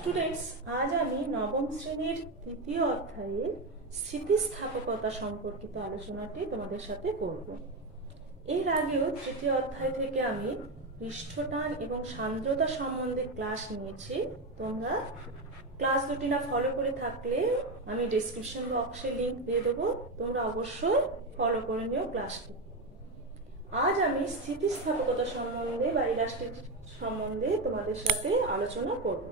Students, আজ আমি নবম শ্রেণীর তৃতীয় অধ্যায়ে স্থিতিস্থাপকতা সম্পর্কিত আলোচনাটি তোমাদের সাথে করব। এর আগেও তৃতীয় অধ্যায় থেকে আমি পৃষ্ঠটান এবং সান্দ্রতা সম্বন্ধে ক্লাস নিয়েছি। তোমরা ক্লাস দুটি না ফলো করে থাকলে আমি ডেসক্রিপশন বক্সে লিংক দিয়ে দেবো, তোমরা অবশ্যই ফলো করে নিও ক্লাসটি। আজ আমি স্থিতিস্থাপকতা সম্বন্ধে বা ইলাস্টিসিটি সম্বন্ধে তোমাদের সাথে আলোচনা করব।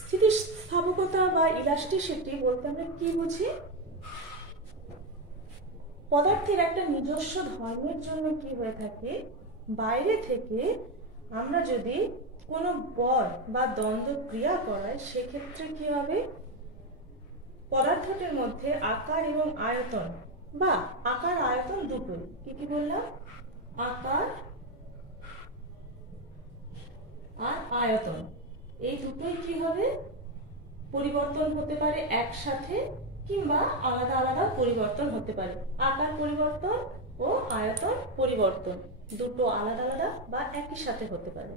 স্থিতিস্থাপকতা বা ইলাস্টিসিটি বলতে আমরা কি বুঝি? পদার্থের একটা নিজস্ব ধর্মের জন্য কি হয়ে থাকে, বাইরে থেকে আমরা যদি কোনো বল বা দ্বন্দ্ব ক্রিয়া করাই সেক্ষেত্রে কি হবে, পদার্থটির মধ্যে আকার এবং আয়তন বা আকার আয়তন দুটোই, কি বললাম, আকার আর আয়তন, এই দুটোই কি হবে, পরিবর্তন হতে পারে একসাথে কিংবা আলাদা আলাদা পরিবর্তন হতে পারে। আকার পরিবর্তন ও আয়তন পরিবর্তন দুটো আলাদা আলাদা বা একই সাথে হতে পারে।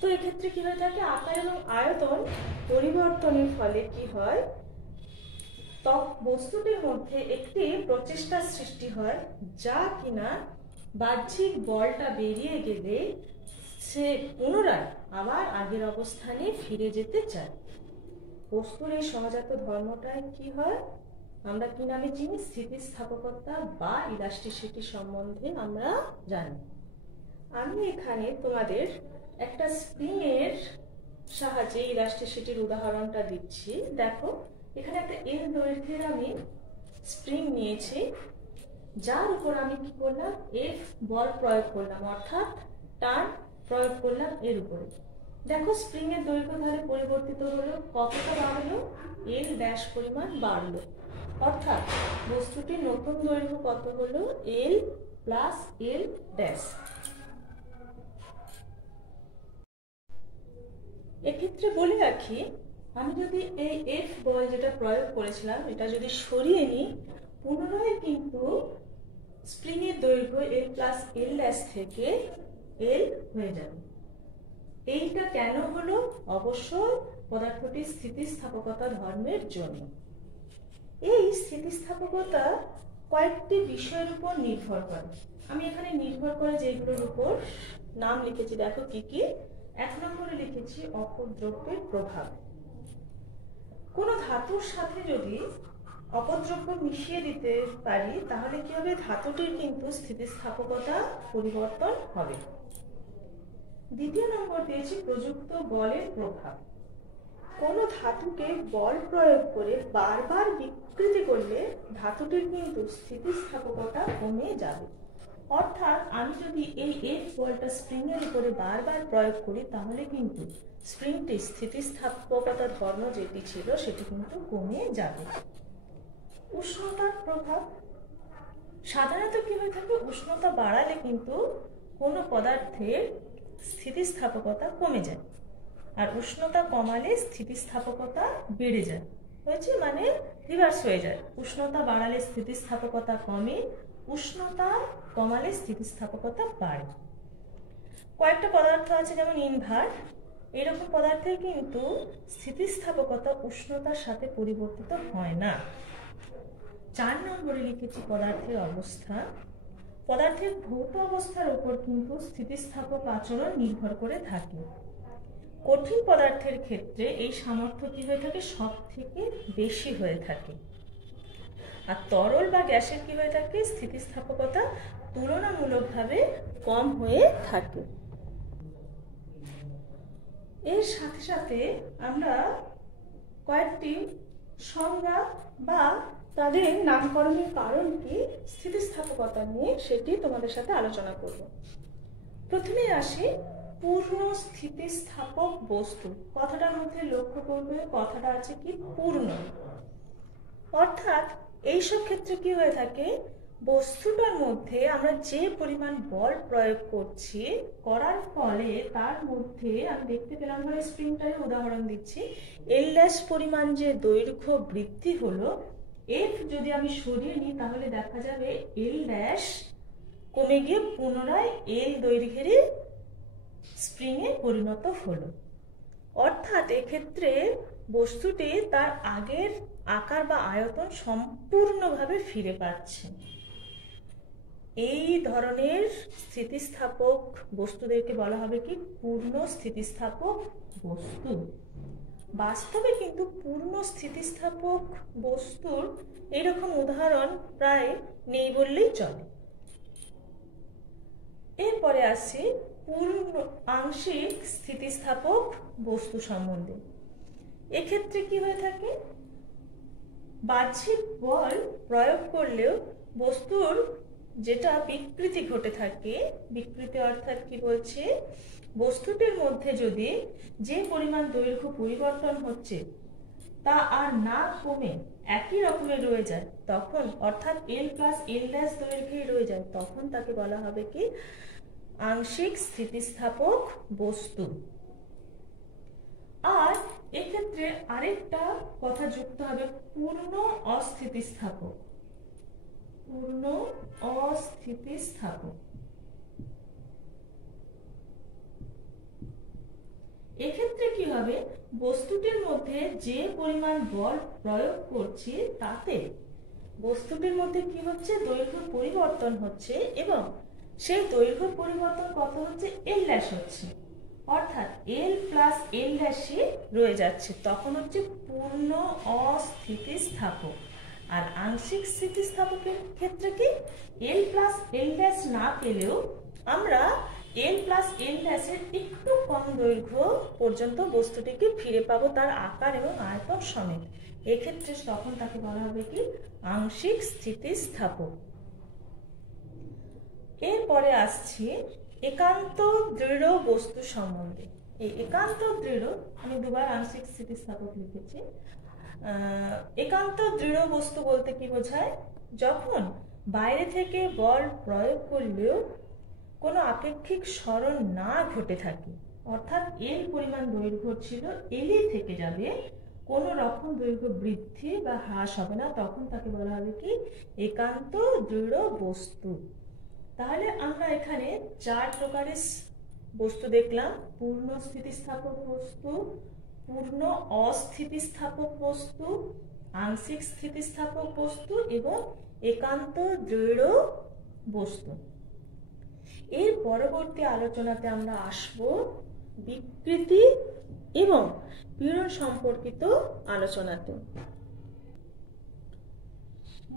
তো এক্ষেত্রে কি হয়ে থাকে, আকার এবং আয়তন পরিবর্তনের ফলে কি হয়, বস্তুটির মধ্যে একটি প্রচেষ্টার সৃষ্টি হয়, যা কিনা বাহ্যিক বলটা বেরিয়ে গেলে সে পুনরায় আবার আগের অবস্থানে ফিরে যেতে চায়। বস্তুর এই সহজাত ধর্মটায় কি হয়, আমরা কি নামে চিনি, স্থিতিস্থাপকতা বা ইলাস্টিসিটি সম্বন্ধে আমরা জানি। আমি এখানে তোমাদের একটা স্প্রিং এর সাহায্যে ইলাস্টিসিটির উদাহরণটা দিচ্ছি। দেখো, এখানে একটা এল দৈর্ঘ্যের আমি স্প্রিং নিয়েছি, যার উপর আমি কি করলাম, এফ বল প্রয়োগ করলাম, অর্থাৎ টান প্রয়োগ করলাম এর উপরে। দেখো, স্প্রিং এর দৈর্ঘ্য তাহলে পরিবর্তিত হলো, কতটা বাড়লো, এল ড্যাশ পরিমাণ বাড়লো, অর্থাৎ বস্তুটির নতুন দৈর্ঘ্য কত হলো, এল প্লাস এল ড্যাশ। এক্ষেত্রে বলে রাখি, আমি যদি এই এফ বল যেটা প্রয়োগ করেছিলাম এটা যদি সরিয়ে নিই, পুনরায় কিন্তু স্প্রিং এর দৈর্ঘ্য এল প্লাস এল ড্যাশ থেকে এল হয়ে যাবে। এইটা কেন হলো? অবশ্যই পদার্থটির স্থিতিস্থাপকতা ধর্মের জন্য। এই স্থিতিস্থাপকতা কয়েকটি বিষয়ের উপর নির্ভর করে। আমি এখানে নির্ভর করে যেগুলোর উপর নাম লিখেছি, দেখো কি কি। এক নম্বরে লিখেছি অপদ্রব্যের প্রভাব। কোনো ধাতুর সাথে যদি অপদ্রব্য মিশিয়ে দিতে পারি তাহলে কি হবে, ধাতুটির কিন্তু স্থিতিস্থাপকতা পরিবর্তন হবে। দ্বিতীয় নম্বর দিয়েছি প্রযুক্ত বলের প্রভাব। কোনো ধাতুকে বল প্রয়োগ করে বারবার বিকৃতি করলে ধাতুটির কিন্তু স্থিতিস্থাপকতা কমে যাবে। অর্থাৎ আমি যদি এই এফ বলটা স্প্রিং এর উপরে বারবার প্রয়োগ করি তাহলে কিন্তু স্প্রিংটির স্থিতিস্থাপকতা ধর্ম যেটি ছিল সেটি কিন্তু কমে যাবে। উষ্ণতার প্রভাব। সাধারণত কি হয়ে থাকে, উষ্ণতা বাড়ালে কিন্তু কোনো পদার্থের স্থিতিস্থাপকতা কমে যায়, আর উষ্ণতা কমালে স্থিতিস্থাপকতা বেড়ে যায়। হয়েছে মানে রিভার্স হয়ে যায়, উষ্ণতা বাড়ালে স্থিতিস্থাপকতা কমে, উষ্ণতা কমালে স্থিতিস্থাপকতা বাড়ে। কয়েকটা পদার্থ আছে যেমন ইনভার্ট, এরকম পদার্থে কিন্তু স্থিতিস্থাপকতা উষ্ণতার সাথে পরিবর্তিত হয় না। 4 নম্বরে লিখেছি পদার্থের অবস্থা। পদার্থের ভৌত অবস্থার উপর কিন্তু স্থিতিস্থাপক আচরণ নির্ভর করে থাকে। কঠিন পদার্থের ক্ষেত্রে এই সামর্থ্য কি হয়ে থাকে, সব থেকে বেশি হয়ে থাকে। আর তরল বা গ্যাসের কি হয়ে থাকে, স্থিতিস্থাপকতা তুলনামূলকভাবে কম হয়ে থাকে। এর সাথে সাথে আমরা কয়েকটি সংজ্ঞা বা তাদের নামকরণের কারণ কি স্থিতিস্থাপকতা নিয়ে সেটি তোমাদের সাথে আলোচনা করব। প্রথমে আসি পূর্ণ স্থিতিস্থাপক বস্তু। কথাটার মধ্যে লক্ষ্য করবে, কথাটা আছে কি পূর্ণ, অর্থাৎ এইসব ক্ষেত্রে কি হয়ে থাকে, বস্তুটার মধ্যে আমরা যে পরিমাণ বল প্রয়োগ করছি, করার ফলে তার মধ্যে আমি দেখতে পেলাম, ধরো স্প্রিংটারে উদাহরণ দিচ্ছি, এল ড্যাশ পরিমাণ যে দৈর্ঘ্য বৃদ্ধি হলো, এফ যদি আমি সরিয়ে নিই তাহলে দেখা যাবে এল ড্যাশ কমে গিয়ে পুনরায় এল দৈর্ঘ্যের স্প্রিং এ পরিণত হলো। অর্থাৎ এক্ষেত্রে বস্তুটি তার আগের আকার বা আয়তন সম্পূর্ণভাবে ফিরে পাচ্ছে। এই ধরনের স্থিতিস্থাপক বস্তুদেরকে বলা হবে কি পূর্ণ স্থিতিস্থাপক বস্তু। বাস্তবে কিন্তু পূর্ণ স্থিতিস্থাপক বস্তুর এরকম উদাহরণ প্রায় নেই বললেই চলে। এরপরে আসছি পূর্ণ আংশিক স্থিতিস্থাপক বস্তু সম্বন্ধে। এক্ষেত্রে কি হয়ে থাকে, বাহ্যিক বল প্রয়োগ করলেও বস্তুর যেটা বিকৃতি ঘটে থাকে, বিকৃতি অর্থাৎ কি বলছে, বস্তুটির মধ্যে যদি যে পরিমাণ দৈর্ঘ্য পরিবর্তন হচ্ছে তা আর না কমে একই রকমের রয়ে যায়, তখন অর্থাৎ এল প্লাস এল ড্যাশ দৈর্ঘ্যে রয়ে যায়, তখন তাকে বলা হবে কি আংশিক স্থিতিস্থাপক বস্তু। আর এক্ষেত্রে আরেকটা কথা যুক্ত হবে, পূর্ণ অস্থিতিস্থাপক। পূর্ণ অস্থিতিস্থাপক এক্ষেত্রে কি হবে, বস্তুটির মধ্যে যে পরিমাণ বল প্রয়োগ করছি তাতে বস্তুটির মধ্যে কি হচ্ছে, দৈর্ঘ্য পরিবর্তন হচ্ছে এবং সেই দৈর্ঘ্য পরিবর্তন কত হচ্ছে, এল ড্যাশ হচ্ছে, অর্থাৎ এল প্লাস এল ড্যাশই রয়ে যাচ্ছে, তখন হচ্ছে পূর্ণ অস্থিতিস্থাপক। আর আংশিক স্থিতিস্থাপকের ক্ষেত্রে কি, এল প্লাস এল ড্যাশ না পেলেও আমরা এল প্লাস এল ড্যাশের একটু কম দৈর্ঘ্য পর্যন্ত বস্তুটিকে ফিরে পাবো তার আকার এবং আয়তন সমেত। এক্ষেত্রে তখন তাকে বলা হবে কি আংশিক স্থিতিস্থাপক। এরপরে আসছি একান্ত দৃঢ় বস্তু সম্বন্ধে। এই একান্ত দৃঢ়, আমি দুবার আংশিক স্থিতিস্থাপক লিখেছি। একান্ত দৃঢ় বস্তু বলতে কি বোঝায়, যখন বাইরে থেকে বল প্রয়োগ করলেও কোনো আপেক্ষিক সরণ না ঘটে থাকে, অর্থাৎ এল পরিমাণ দৈর্ঘ্য ছিল এলই থেকে যাবে, কোনো রকম দৈর্ঘ্য বৃদ্ধি বা হ্রাস হবে না, তখন তাকে বলা হবে কি একান্ত দৃঢ় বস্তু। তাহলে আমরা এখানে 4 প্রকারের বস্তু দেখলাম, পূর্ণ স্থিতিস্থাপক বস্তু, পূর্ণ অস্থিতিস্থাপক বস্তু, আংশিক স্থিতিস্থাপক বস্তু এবং একান্ত দৃঢ় বস্তু। এর পরবর্তী আলোচনাতে আমরা আসব বিকৃতি এবং পীড়ন সম্পর্কিত আলোচনাতে।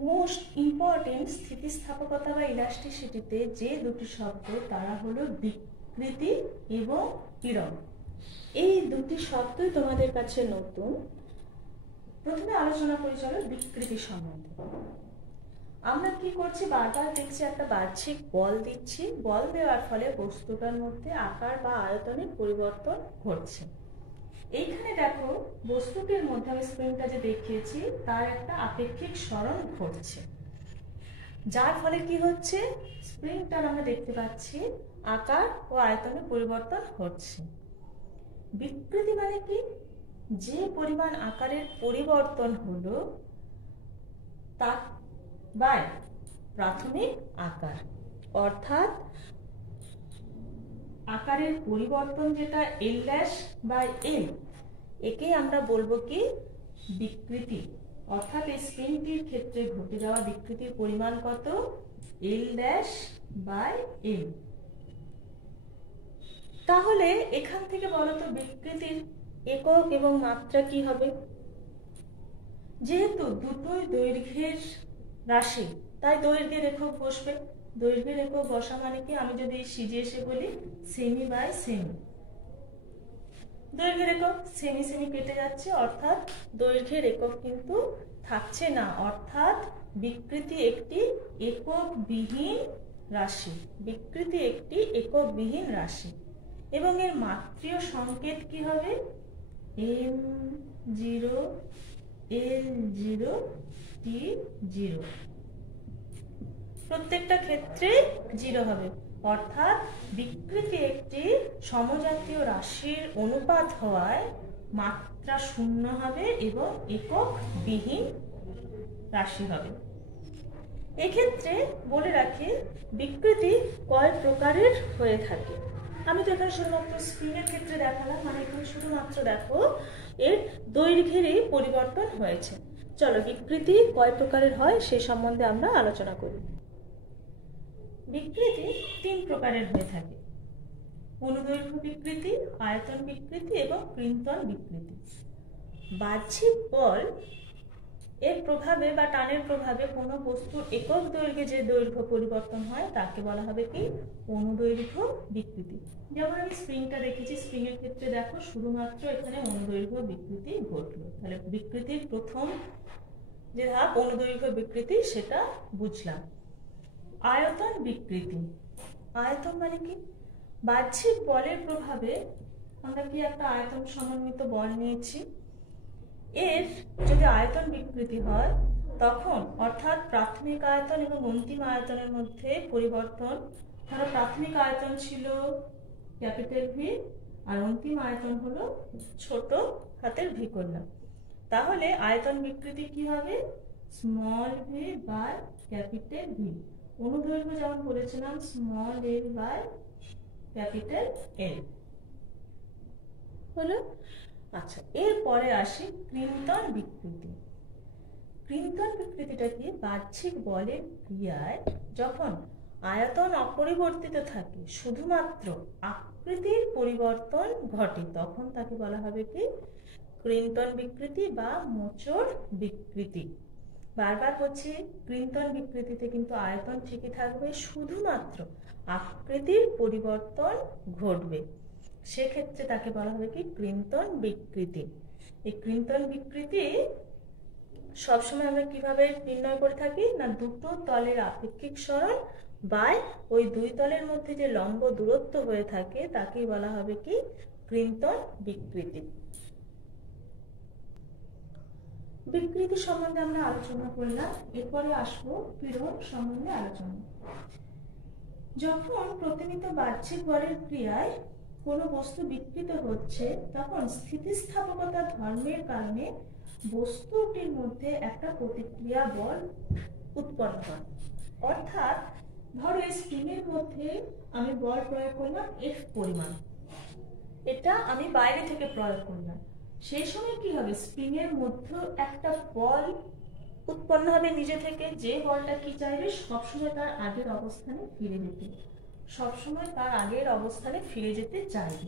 মোস্ট ইম্পর্টেন্ট স্থিতিস্থাপকতা বা ইলাস্টিসিটিতে যে দুটি শব্দ তারা হলো বিকৃতি এবং পীড়ন। এই দুটি শব্দই তোমাদের কাছে নতুন। প্রথমে আলোচনা করি চলো বিকৃতি সম্বন্ধে। আমরা কি করছি, বারবার দেখছি একটা বাহ্যিক বল দিচ্ছি, বল দেওয়ার ফলে বস্তুটার মধ্যে আকার বা আয়তনের পরিবর্তন ঘটছে। এইখানে দেখো বস্তুটির মধ্যে আমি স্প্রিংটা যে দেখিয়েছি তার একটা আপেক্ষিক সরণ ঘটছে, যার ফলে কি হচ্ছে, স্প্রিংটার আমরা দেখতে পাচ্ছি আকার ও আয়তনের পরিবর্তন ঘটছে। বিকৃতি মানে কি, যে পরিমাণ আকারের পরিবর্তন হলো তা বাই প্রাথমিক আকার, অর্থাৎ আকারের পরিবর্তন যেটা এল ড্যাশ বাই এল, একেই আমরা বলবো কি বিকৃতি। অর্থাৎ এই স্প্রিংটির ক্ষেত্রে ঘটে যাওয়া বিকৃতির পরিমাণ কত, এল ড্যাশ বাই এল। তাহলে এখান থেকে বলতো বিকৃতির একক এবং মাত্রা কি হবে, যেহেতু দুটোই দৈর্ঘ্যের রাশি তাই দৈর্ঘ্যের একক বসবে। দৈর্ঘ্যের একক বসা মানে কি, আমি যদি সিজে এসে বলি সেমি বাই সেমি, দৈর্ঘ্যের একক সেমি সেমি কেটে যাচ্ছে, অর্থাৎ দৈর্ঘ্যের একক কিন্তু থাকছে না, অর্থাৎ বিকৃতি একটি এককবিহীন রাশি। বিকৃতি একটি এককবিহীন রাশি এবং এর মাত্রীয় সংকেত কি হবে, m0 l0 t0, প্রত্যেকটা ক্ষেত্রে 0 হবে, অর্থাৎ বিকৃতি একটি সমজাতীয় রাশির অনুপাত হওয়ায় মাত্রা 0 হবে এবং এককবিহীন রাশি হবে। এক্ষেত্রে বলে রাখি বিকৃতি কয় প্রকারের হয়ে থাকে। আমি তো এখানে শুধুমাত্র স্প্রিংয়ের ক্ষেত্রে দেখালাম, মানে এখানে শুধুমাত্র দেখো এর দৈর্ঘ্যেরই পরিবর্তন হয়েছে। চলো বিকৃতি কয় প্রকারের হয় সে সম্বন্ধে আমরা আলোচনা করি। বিকৃতি 3 প্রকারের হয়ে থাকে: অনুদৈর্ঘ্য বিকৃতি, আয়তন বিকৃতি এবং কৃন্তন বিকৃতি। বাহ্যিক বল এর প্রভাবে বা টানের প্রভাবে কোনো বস্তুর একক দৈর্ঘ্যে যে দৈর্ঘ্য পরিবর্তন হয় তাকে বলা হবে কি অনুদৈর্ঘ্য বিকৃতি। যেমন আমি স্প্রিংটা দেখেছি, স্প্রিং এর ক্ষেত্রে দেখো শুধুমাত্র এখানে অনুদৈর্ঘ্য বিকৃতি ঘটলো, তাহলে বিকৃতির প্রথম যে ধাপ অনুদৈর্ঘ্য বিকৃতি সেটা বুঝলাম। আয়তন বিকৃতি, আয়তন মানে কি বাহ্যিক বলের প্রভাবে আমরা কি একটা আয়তন সমন্বিত বল নিয়েছি, এর যদি আয়তন বিকৃতি হয় তখন অর্থাৎ প্রাথমিক আয়তন এবং অন্তিম আয়তনের মধ্যে পরিবর্তন, ধরো প্রাথমিক আয়তন ছিল ক্যাপিটাল ভি আর অন্তিম আয়তন হলো ছোট হাতের ভি করলাম, তাহলে আয়তন বিকৃতি কি হবে small V by capital V. অনুদৈর্ঘ্য যেমন বলেছিলাম small L by capital L হলো। আচ্ছা, এরপরে আসি কৃন্তন বিকৃতি। কৃন্তন বিকৃতিটা কি বাহ্যিক বলের ক্রিয়ায় যখন আয়তন অপরিবর্তিত থাকে শুধুমাত্র আকৃতির পরিবর্তন ঘটে তখন তাকে বলা হবে কি কৃন্তন বিকৃতি বা মোচড় বিকৃতি। বারবার হচ্ছে কৃন্তন বিকৃতিতে কিন্তু আয়তন ঠিকই থাকবে, শুধুমাত্র আকৃতির পরিবর্তন ঘটবে, সেক্ষেত্রে তাকে বলা হবে কি কৃন্তন বিকৃতি। এই কৃন্তন বিকৃতি সবসময় আমরা কিভাবে নির্ণয় করে থাকি না দুটো তলের আপেক্ষিক সরণ বাই ওই দুই তলের মধ্যে যে লম্ব দূরত্ব হয়ে থাকে তাকেই বলা হবে কি কৃন্তন বিকৃতি। বিকৃতি সম্বন্ধে আমরা আলোচনা করলাম, এরপরে আসবো পীড়ন সম্বন্ধে আলোচনা। যখন প্রতিমিত বাহ্যিক বলের ক্রিয়ায় কোনো বস্তু বিকৃত হচ্ছে তখন স্থিতিস্থাপকতা ধর্মের কারণে বস্তুটির মধ্যে একটা প্রতিক্রিয়া বল উৎপন্ন হয়। অর্থাৎ ধরো এই স্প্রিংয়ের মধ্যে আমি বল প্রয়োগ করলাম এফ পরিমাণ, এটা আমি বাইরে থেকে প্রয়োগ করলাম, সেই সময় কি হবে স্প্রিংয়ের মধ্যে একটা বল উৎপন্ন হবে নিজে থেকে, যে বলটা কি চাইবে সবসময় তার আগের অবস্থানে ফিরে যেতে, সবসময় তার আগের অবস্থানে ফিরে যেতে চাইবে।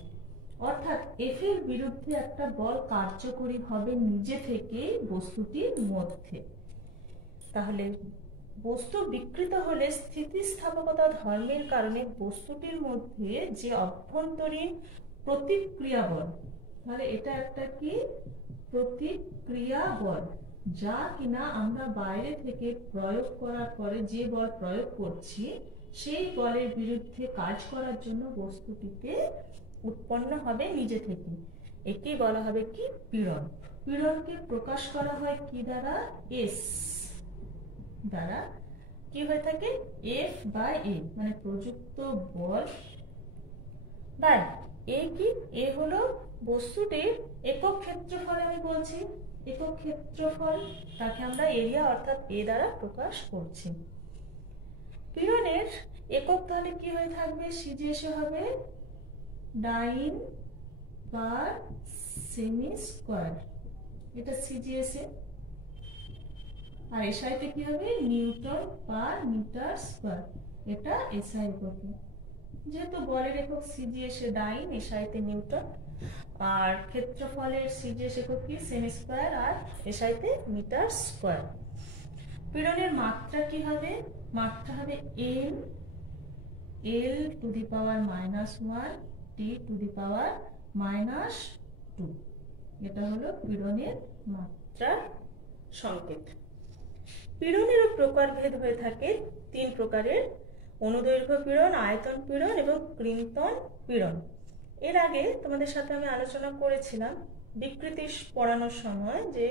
অর্থাৎ এফ এর বিরুদ্ধে একটা বল কার্যকরী হবে নিজে থেকে বস্তুটির মধ্যে। তাহলে বস্তু বিকৃত হলে স্থিতিস্থাপকতা ধর্মের কারণে বস্তুটির মধ্যে যে অভ্যন্তরীণ প্রতিক্রিয়া বল, তাহলে এটা একটা কি প্রতিক্রিয়া বল, যা কিনা আমরা বাইরে থেকে প্রয়োগ করার পরে যে বল প্রয়োগ করছি সেই বলের বিরুদ্ধে কাজ করার জন্য বস্তুটিতে উৎপন্ন হবে নিজে থেকে, একে বলা হবে কি পীড়ন। পীড়নকে প্রকাশ করা হয় কি দ্বারা এস দ্বারা, কি হয়ে থাকে এফ বাই এ মানে প্রযুক্ত বল বাই এ, কি এ হলো বস্তুটির একক ক্ষেত্রফল, আমি বলছি একক ক্ষেত্রফল, তাকে আমরা এরিয়া অর্থাৎ এ দ্বারা প্রকাশ করছি। পীড়নের একক তাহলে কি হয়ে থাকবে সিজিএসে হবে ডাইন পার সেমি স্কয়ার, এটা সিজিএসে, আর এসআইতে কি হবে নিউটন পার মিটার স্কয়ার, এটা এসআই করবে। যেহেতু বলের একক সিজিএসে ডাইন, এসআইতে নিউটন, আর ক্ষেত্রফলের সিজিএস একক কি সেমি স্কয়ার আর এসআইতে মিটার স্কয়ার। পীড়নের মাত্রা কি হবে, মাত্রা হবে এল L to the power -1 T to the পাওয়ার -2, এটা হলো পীড়নের মাত্রার সংকেত। পীড়নেরও প্রকারভেদ হয়ে থাকে 3 প্রকারের: অনুদৈর্ঘ্য পীড়ন, আয়তন পীড়ন এবং কৃন্তন পীড়ন। এর আগে তোমাদের সাথে আমি আলোচনা করেছিলাম বিকৃতি পড়ানোর সময় যে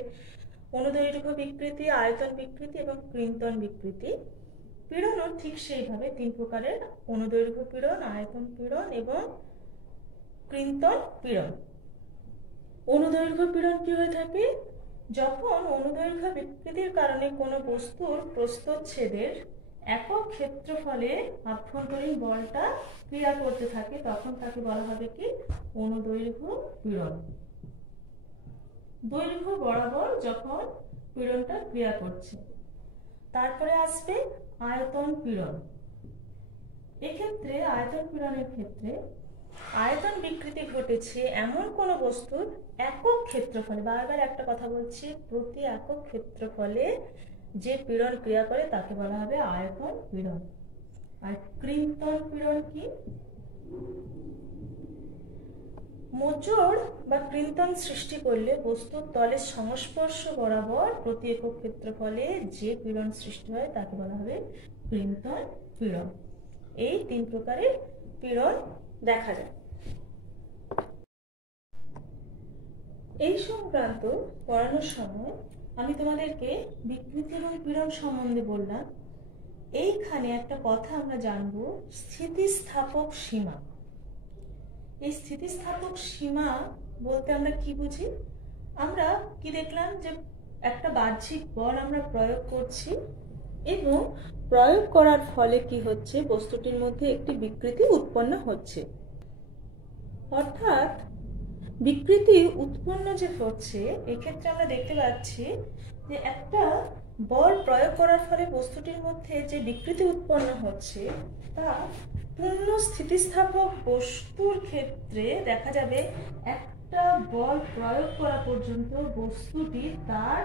অনুদৈর্ঘ্য বিকৃতি, আয়তন বিকৃতি এবং কৃন্তন বিকৃতি। পীড়নও ঠিক সেইভাবে 3 প্রকারের: অনুদৈর্ঘ্য পীড়ন, আয়তন পীড়ন এবং কৃন্তন পীড়ন। অনুদৈর্ঘ্য পীড়ন কি হয়ে থাকে যখন অনুদৈর্ঘ্য বিকৃতির কারণে কোনো বস্তুর প্রস্থচ্ছেদের একক ক্ষেত্রফলে আভ্যন্তরীণ বলটা ক্রিয়া করতে থাকে তখন তাকে বলা হবে কি অনুদৈর্ঘ্য পীড়ন। দৈর্ঘ্য বরাবর যখন পীড়নটা ক্রিয়া করছে। তারপরে আসবে আয়তন পীড়ন। এক্ষেত্রে আয়তন পীড়নের ক্ষেত্রে আয়তন বিকৃতি ঘটেছে এমন কোন বস্তুর একক ক্ষেত্রফলে, বারবার একটা কথা বলছি, প্রতি একক ক্ষেত্রফলে যে পীড়ন ক্রিয়া করে তাকে বলা হবে আয়তন পীড়ন। আর কৃন্তন পীড়ন কি? মোচড় বা কৃন্তন সৃষ্টি করলে বস্তুর তলের সংস্পর্শ বরাবর প্রতি একক ক্ষেত্রফলে যে পীড়ন সৃষ্টি হয় তাকে বলা হবে কৃন্তন পীড়ন। এই 3 প্রকারের পীড়ন দেখা যায়। এই সংক্রান্ত পড়ানোর সময় আমি তোমাদেরকে বিকৃতি এবং পীড়ন সম্বন্ধে বললাম। এইখানে একটা কথা আমরা জানবো, স্থিতিস্থাপক সীমা। এই স্থিতিস্থাপক সীমা বলতে আমরা কি বুঝি? আমরা কি দেখলাম যে একটা বাহ্যিক বল আমরা প্রয়োগ করছি এবং প্রয়োগ করার ফলে কি হচ্ছে, বস্তুটির মধ্যে একটি বিকৃতি উৎপন্ন হচ্ছে। অর্থাৎ বিকৃতি উৎপন্ন যে হচ্ছে, এক্ষেত্রে আমরা দেখতে পাচ্ছি যে একটা বল প্রয়োগ করার ফলে বস্তুটির মধ্যে যে বিকৃতি উৎপন্ন হচ্ছে তা পূর্ণ স্থিতিস্থাপক বস্তুর ক্ষেত্রে দেখা যাবে একটা বল প্রয়োগ করা পর্যন্ত বস্তুটি তার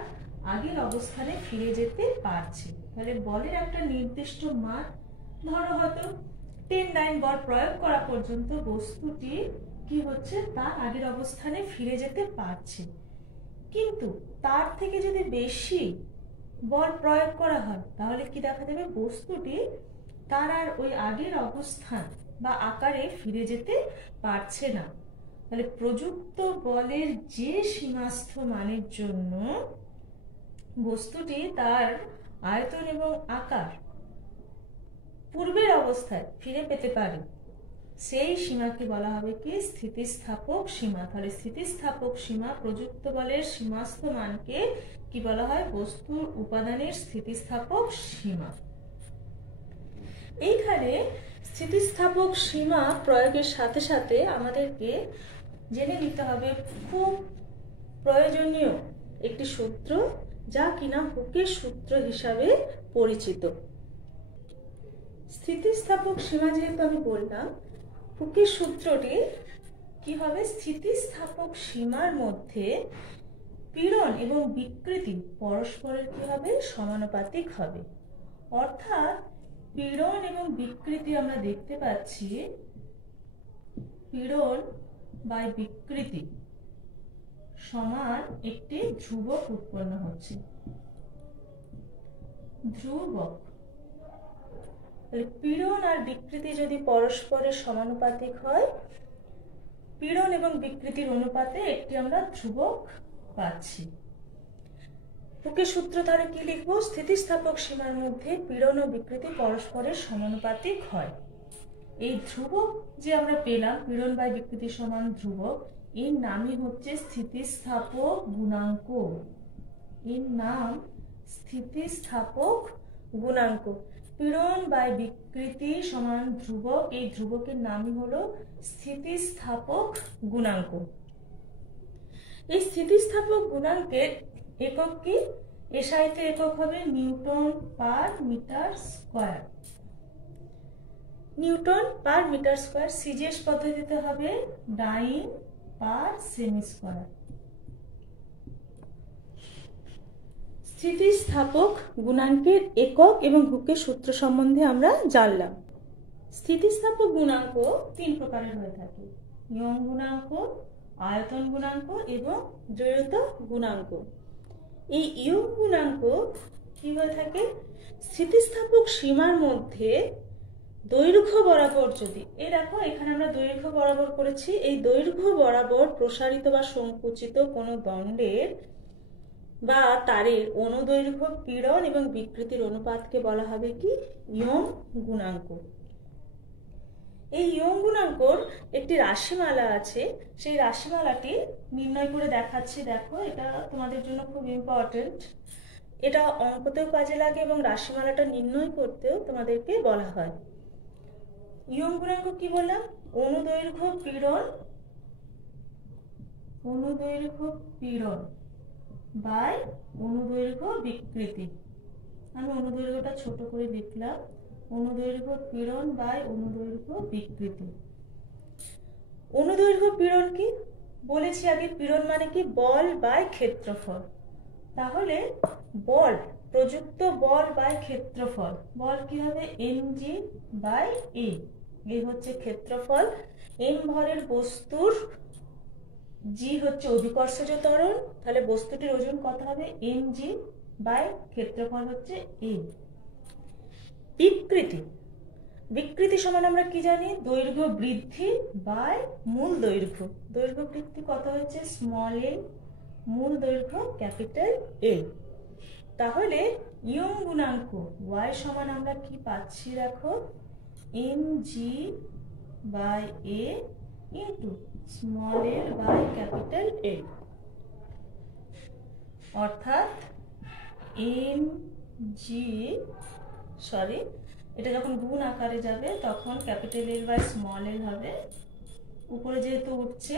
আগের অবস্থানে ফিরে যেতে পারছে। তাহলে বলের একটা নির্দিষ্ট মান, ধরো হয়তো 10-9 বল প্রয়োগ করা পর্যন্ত বস্তুটি কি হচ্ছে, তার আগের অবস্থানে ফিরে যেতে পারছে। কিন্তু তার থেকে যদি বেশি বল প্রয়োগ করা হয় তাহলে কি দেখা যাবে, বস্তুটি তার আর ওই আগের অবস্থান বা আকারে ফিরে যেতে পারছে না। তাহলে প্রযুক্ত বলের যে সীমাস্থ মানের জন্য বস্তুটি তার আয়তন এবং আকার পূর্বের অবস্থায় ফিরে পেতে পারে, সেই সীমাকে বলা হবে কি স্থিতিস্থাপক সীমা। তাহলে স্থিতিস্থাপক সীমা প্রযুক্ত বলের সীমাস্থ মানকে কি বলা হয়, বস্তুর উপাদানের স্থিতিস্থাপক সীমা। এইখানে স্থিতিস্থাপক সীমা প্রয়োগের সাথে সাথে আমাদেরকে জেনে নিতে হবে খুব প্রয়োজনীয় একটি সূত্র, যা কিনা হুকের সূত্র হিসাবে পরিচিত। স্থিতিস্থাপক সীমা যেহেতু আমি বললাম, হুকের সূত্রটি কি হবে, স্থিতিস্থাপক সীমার মধ্যে পীড়ন এবং বিকৃতি পরস্পরের কি হবে, সমানুপাতিক হবে। অর্থাৎ পীড়ন এবং বিকৃতি আমরা দেখতে পাচ্ছি, পীড়ন বাই বিকৃতি সমান একটি ধ্রুবক উৎপন্ন হচ্ছে। ধ্রুবক, পীড়ন আর বিকৃতি যদি পরস্পরের সমানুপাতিক হয়, পীড়ন এবং বিকৃতির অনুপাতে একটি আমরা ধ্রুবক পাচ্ছি। হুকের সূত্র তাহলে কি লিখবো, স্থিতিস্থাপক সীমার মধ্যে পীড়ন ও বিকৃতি পরস্পরের সমানুপাতিক হয়। এই ধ্রুবক যে আমরা পেলাম, পীড়ন বাই বিকৃতি সমান ধ্রুবক, এর নামই হচ্ছে স্থিতিস্থাপক গুণাঙ্ক। এর নাম স্থিতিস্থাপক গুণাঙ্ক। পীড়ন বাই বিকৃতি সমান ধ্রুবক, এই ধ্রুবকের নামই হলো স্থিতিস্থাপক গুণাঙ্ক। এই স্থিতিস্থাপক গুণাঙ্কের একক কি, এসআইতে একক হবে newton per metre square. Newton per metre square, CGS পদ্ধতিতে হবে ডাইন পার সেমি স্কয়ার। স্থিতিস্থাপক গুণাঙ্কের একক এবং হুকের সূত্র সম্বন্ধে আমরা জানলাম। স্থিতিস্থাপক গুণাঙ্ক 3 প্রকারের হয়ে থাকে, ইয়ং গুণাঙ্ক, আয়তন গুণাঙ্ক এবং জড়তা গুণাঙ্ক। এই ইয়ং গুণাঙ্ক কি হয়ে থাকে, স্থিতিস্থাপক সীমার মধ্যে দৈর্ঘ্য বরাবর যদি, এই দেখো এখানে আমরা দৈর্ঘ্য বরাবর করেছি, এই দৈর্ঘ্য বরাবর প্রসারিত বা সংকুচিত কোনো দণ্ডের বা তারের অনুদৈর্ঘ্য পীড়ন এবং বিকৃতির অনুপাতকে বলা হবে কি ইয়ং গুণাঙ্ক। এই ইয়ং গুণাঙ্কর একটি রাশিমালা আছে, সেই রাশিমালাটি নির্ণয় করে দেখাচ্ছি। দেখো, এটা তোমাদের জন্য খুব ইম্পর্টেন্ট। এটা অঙ্কতেও কাজে লাগে এবং রাশিমালাটা নির্ণয় করতেও তোমাদেরকে বলা হয়। ইয়ং গুণাঙ্ক কি বললাম? অনুদৈর্ঘ্য পীড়ন বাই অনুদৈর্ঘ্য বিকৃতি। আমি অনুদৈর্ঘ্যটা ছোট করে লিখলাম, অনুদৈর্ঘ্য পীড়ন বাই অনুদৈর্ঘ্য বিকৃতি। অনুদৈর্ঘ্য পীড়ন কি বলেছি আগে? পীড়ন মানে কি? বল বাই ক্ষেত্রফল। তাহলে বল, প্রযুক্ত বল বাই ক্ষেত্রফল, বল কি হবে? mg by a। এ হচ্ছে ক্ষেত্রফল। m ভরের বস্তুর, g হচ্ছে অভিকর্ষজ ত্বরণ, তাহলে বস্তুটির ওজন কত হবে? mg বাই ক্ষেত্রফল হচ্ছে a। বিকৃতি সমান আমরা কি জানি? দৈর্ঘ্য বৃদ্ধি বাই মূল দৈর্ঘ্য। দৈর্ঘ্য বৃদ্ধি কত হচ্ছে? স্মল l, মূল দৈর্ঘ্য ক্যাপিটাল L। তাহলে ইয়ং গুণাঙ্ক y সমান আমরা কি পাচ্ছি? দেখো, mg by a into small l by capital L, অর্থাৎ এটা যখন গুণ আকারে যাবে তখন capital L by small l হবে। উপরে যেহেতু উঠছে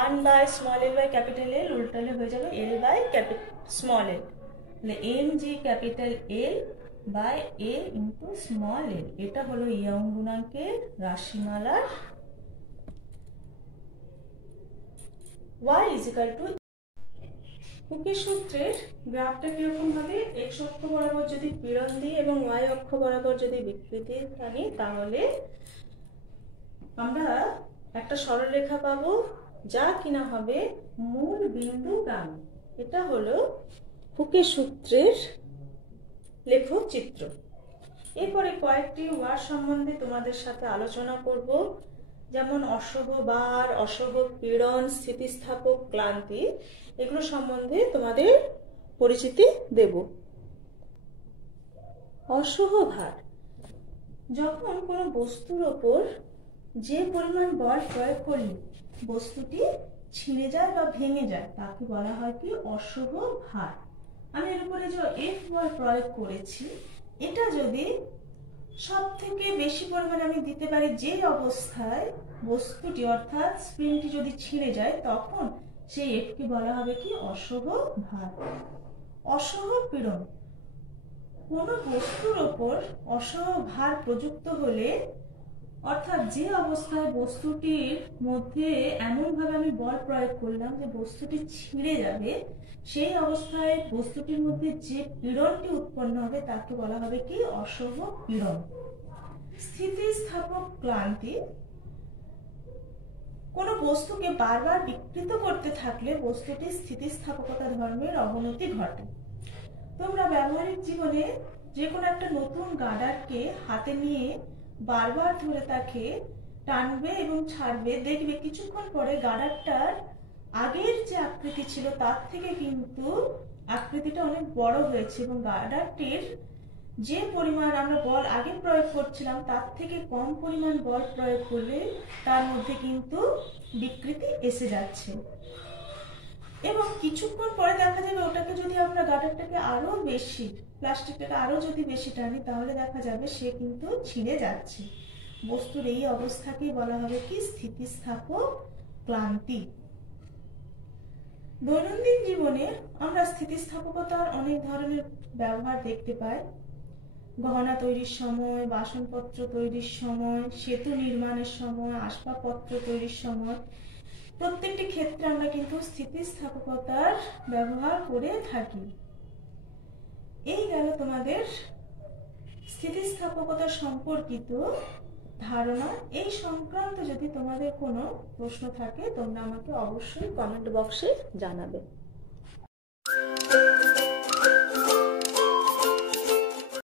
1 by small l by capital L, উল্টালে হয়ে যাবে L বাই স্মল l। তাহলে mg capital L by a into small l। এটা হলো ইয়ং গুণাঙ্কের রাশিমালার y ইজিক্যাল টু। হুকের সূত্রের গ্রাফটা কিরকম হবে? x অক্ষ বরাবর যদি পীড়ন দিই এবং y অক্ষ বরাবর যদি বিকৃতি টানি, তাহলে আমরা একটা সরলরেখা পাবো যা কিনা হবে মূল বিন্দু গামী। এটা হলো হুকের সূত্রের লেখক চিত্র। এরপরে কয়েকটি ওয়ার্ড সম্বন্ধে তোমাদের সাথে আলোচনা করব, যেমন অসহ ভার, অসহ পীড়ন, স্থিতিস্থাপক ক্লান্তি, এগুলো সম্বন্ধে তোমাদের পরিচিতি দেব। অসহ ভার, যখন কোনো বস্তুর ওপর যে পরিমাণ বল প্রয়োগ করলে বস্তুটি ছিঁড়ে যায় বা ভেঙে যায় তাকে বলা হয় কি? অসহ ভার। আমি এর উপরে যে F বল প্রয়োগ করেছি, এটা যদি সব থেকে বেশি পরিমাণে আমি দিতে পারি, যে অবস্থায় বস্তুটি অর্থাৎ স্প্রিংটি যদি ছিঁড়ে যায়, তখন সেই F কে বলা হবে কি? অসহ ভার। অসহ পীড়ন, কোন বস্তুর ওপর অসহ ভার প্রযুক্ত হলে, অর্থাৎ যে অবস্থায় বস্তুটির মধ্যে এমন ভাবে আমি বল প্রয়োগ করলাম যে বস্তুটি ছিঁড়ে যাবে, সেই অবস্থায় বস্তুটির মধ্যে যে পীড়নটি উৎপন্ন হবে তাকে বলা হবে কি? অসহ পীড়ন। স্থিতিস্থাপক ক্লান্তি, কোন বস্তুকে বারবার বিকৃত করতে থাকলে বস্তুটির স্থিতিস্থাপকতা ধর্মের অবনতি ঘটে। তোমরা ব্যবহারিক জীবনে যে কোনো একটা নতুন গার্ডারকে হাতে নিয়ে বারবার ধরে তাকে টানবে এবং ছাড়বে, দেখবে কিছুক্ষণ পরে গার্ডারটার আগের যে আকৃতি ছিল তার থেকে কিন্তু আকৃতিটা অনেক বড় হয়েছে এবং গার্ডারটির যে পরিমাণ আমরা বল আগে প্রয়োগ করছিলাম তার থেকে কম পরিমাণ বল প্রয়োগ করলে তার মধ্যে কিন্তু বিকৃতি এসে যাচ্ছে। এবং কিছুক্ষণ পরে দেখা যাবে ওটাকে যদি আমরা গার্ডারটাকে আরো বেশি, প্লাস্টিকটাকে আরো যদি বেশি টানি, তাহলে দেখা যাবে সে কিন্তু ছিঁড়ে যাচ্ছে। বস্তুর এই অবস্থাকেই বলা হবে কি? স্থিতিস্থাপক ক্লান্তি। দৈনন্দিন জীবনে আমরা স্থিতিস্থাপকতার অনেক ধরনের ব্যবহার দেখতে পাই। গহনা তৈরির সময়, বাসনপত্র তৈরির সময়, সেতু নির্মাণের সময়, আসবাবপত্র তৈরির সময়, প্রত্যেকটি ক্ষেত্রে আমরা কিন্তু স্থিতিস্থাপকতার ব্যবহার করে থাকি। এই গেল তোমাদের স্থিতিস্থাপকতা সম্পর্কিত ধারণা। এই সংক্রান্ত যদি তোমাদের কোনো প্রশ্ন থাকে তোমরা আমাকে অবশ্যই কমেন্ট বক্সে জানাবে।